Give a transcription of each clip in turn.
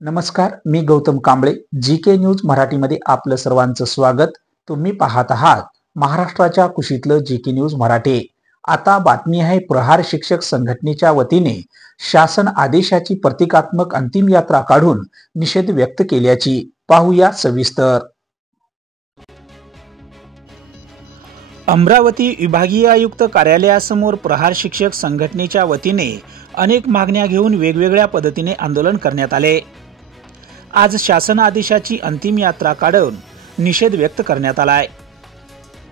नमस्कार, मी Gautam Kamble. GK. News मराठीमध्ये आपलं सर्वांचं स्वागत. तुम्ही पाहत आहात महाराष्ट्राच्या कुशीतलं जी.के. न्यूज मराठी. आता बातमी आहे, प्रहार शिक्षक संघटनेच्या वतीने शासन आदेशाची प्रतिकात्मक अंतिम यात्रा काढून निषेध व्यक्त केल्याची. पाहूया सविस्तर. अमरावती विभागीय आयुक्त कार्यालयासमोर प्रहार शिक्षक संघटनेच्या वतीने अनेक मागण्या घेऊन वेगवेगळ्या पद्धतीने आंदोलन करण्यात आले. आज शासन आदेशाची अंतिम यात्रा काढून निषेध व्यक्त करण्यात आलाय.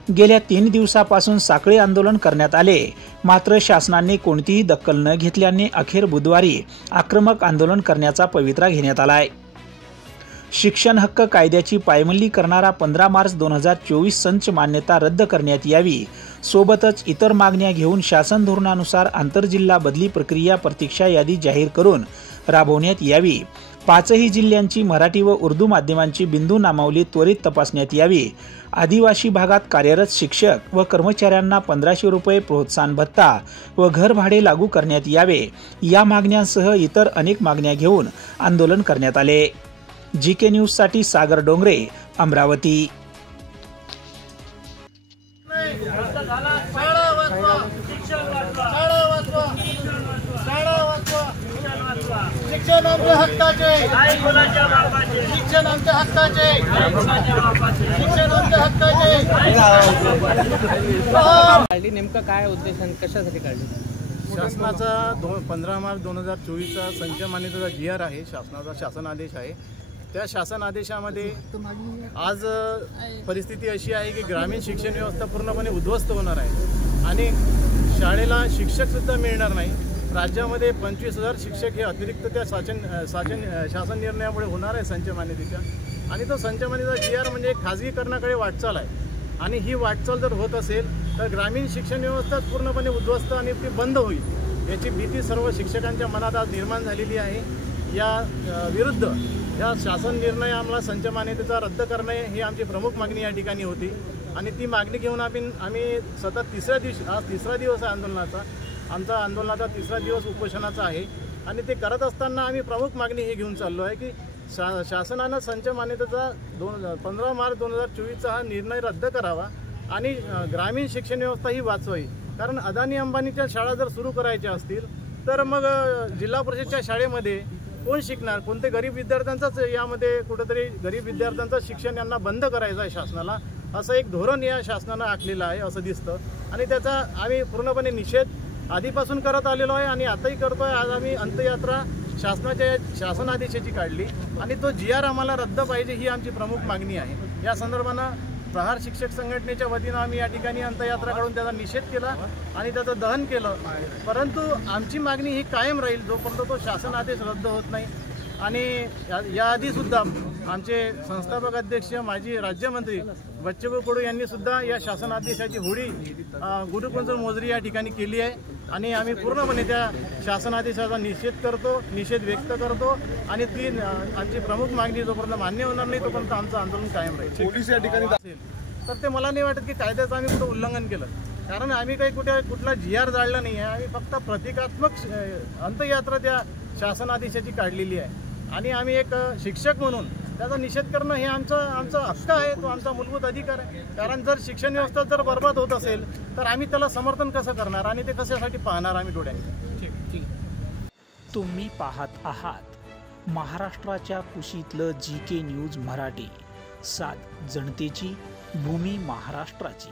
गेल्या 3 दिवसापासून साखळी आंदोलन करण्यात आले, मात्र शासनाने कोणतीही दखल न घेतल्याने अखेर बुधवारी आक्रमक आंदोलन करण्याचा पवित्रा घेण्यात आलाय. शिक्षण हक्क कायद्याची पायमल्ली करणारा 15 मार्च 2024 संच मान्यता रद्द करण्यात यावी, सोबतच इतर मागण्या घेऊन शासन धोरणानुसार आंतरजिल्हा बदली प्रक्रिया प्रतीक्षा यादी जाहीर करून राबवण्यात यावी. 5ही जिल्ह्यांची मराठी व उर्दू माध्यमांची बिंदू नामावली त्वरित तपासण्यात यावी. आदिवासी भागात कार्यरत शिक्षक व कर्मचाऱ्यांना 1500 रुपये प्रोत्साहन भत्ता व घर भाडे लागू करण्यात यावे. या मागण्यांसह इतर अनेक मागण्या घेऊन आंदोलन करण्यात आले. जी.के. न्यूज साठी सागर डोंगरे, अमरावती. शिक्षण आमच्या हक्काचे, शिक्षण आमच्या हक्काचे, शिक्षण आमच्या हक्काचे. काढली नेमका काय उद्देश आणि कशासाठी काढली? शासनाचा 15 मार्च 2024चा संच मान्यतेचा GR आहे, शासनाचा शासन आदेश आहे. त्या शासन आदेशामध्ये आज परिस्थिती अशी आहे की ग्रामीण शिक्षण व्यवस्था पूर्णपणे उद्ध्वस्त होणार आहे आणि शाळेला शिक्षकसुद्धा मिळणार नाही. राज्यामध्ये 25,000 शिक्षक हे अतिरिक्त त्या शासन निर्णयामुळे होणार आहे संच मान्यतेच्या. आणि तो संच मान्यतेचा GR म्हणजे खाजगीकरणाकडे वाटचाल आहे आणि ही वाटचाल जर होत असेल तर ग्रामीण शिक्षण व्यवस्था पूर्णपणे उद्ध्वस्त आणि ती बंद होईल याची भीती सर्व शिक्षकांच्या मनात आज निर्माण झालेली आहे. या विरुद्ध या शासन निर्णय आम्हाला संच मान्यतेचा रद्द करणे ही आमची प्रमुख मागणी या ठिकाणी होती आणि ती मागणी घेऊन आम्ही सतत तिसऱ्या दिवशी, आज तिसरा दिवस आहे आंदोलनाचा, आमचा आंदोलनाचा तिसरा दिवस उपोषणाचा आहे. आणि ते करत असताना आम्ही प्रमुख मागणी ही घेऊन चाललो आहे की शासनानं संच मान्यतेचा 15 मार्च 2024चा हा निर्णय रद्द करावा आणि ग्रामीण शिक्षण व्यवस्था ही वाचवावी. कारण अदानी अंबानीच्या शाळा जर सुरू करायच्या असतील तर मग जिल्हा परिषदच्या शाळेमध्ये कोण शिकणार? कोणते गरीब विद्यार्थ्यांचाच यामध्ये कुठंतरी गरीब विद्यार्थ्यांचं शिक्षण यांना बंद करायचं आहे शासनाला, असं एक धोरण या शासनानं आखलेलं आहे असं दिसतं. आणि त्याचा आम्ही पूर्णपणे निषेध आधीपासून करत आलेलो आहे आणि आताही करतो आहे. आज आम्ही अंत्ययात्रा शासनाच्या शासन आदेशाची काढली आणि तो GR आम्हाला रद्द पाहिजे ही आमची प्रमुख मागणी आहे. या संदर्भानं प्रहार शिक्षक संघटनेच्या वतीनं आम्ही या ठिकाणी अंत्ययात्रा काढून त्याचा निषेध केला आणि त्याचं दहन केलं. परंतु आमची मागणी ही कायम राहील जोपर्यंत तो शासन आदेश रद्द होत नाही. आणि याआधीसुद्धा आमचे संस्थापक अध्यक्ष माजी राज्यमंत्री बच्चूभाऊ कडू यांनी सुद्धा या शासन आदेशाची होळी गुरुकुंज मोजरी या ठिकाणी केली आहे आणि आम्ही पूर्णपणे त्या शासन आदेशाचा निषेध व्यक्त करतो आणि ती आमची प्रमुख मागणी जोपर्यंत मान्य होणार नाही तोपर्यंत आमचं आंदोलन कायम राहील. पोलीस या ठिकाणी असेल तर ते मला नाही वाटत की कायद्याचं आम्ही कुठं उल्लंघन केलं, कारण आम्ही काही कुठला GR जाळला नाही आहे. आम्ही फक्त प्रतिकात्मक अंत्ययात्रा त्या शासन आदेशाची काढलेली आहे आणि आम्ही एक शिक्षक म्हणून त्याचा निषेध करणं हे आमचा हक्क आहे, तो आमचा मूलभूत अधिकार आहे. कारण जर शिक्षण व्यवस्था जर बर्बाद होत असेल तर आम्ही त्याला समर्थन कसं करणार आणि ते कशासाठी पाहणार आम्ही डोळ्याने. ठीक. तुम्ही पाहत आहात महाराष्ट्राच्या कुशीतलं जी.के. न्यूज मराठी. साथ जनतेची, भूमी महाराष्ट्राची.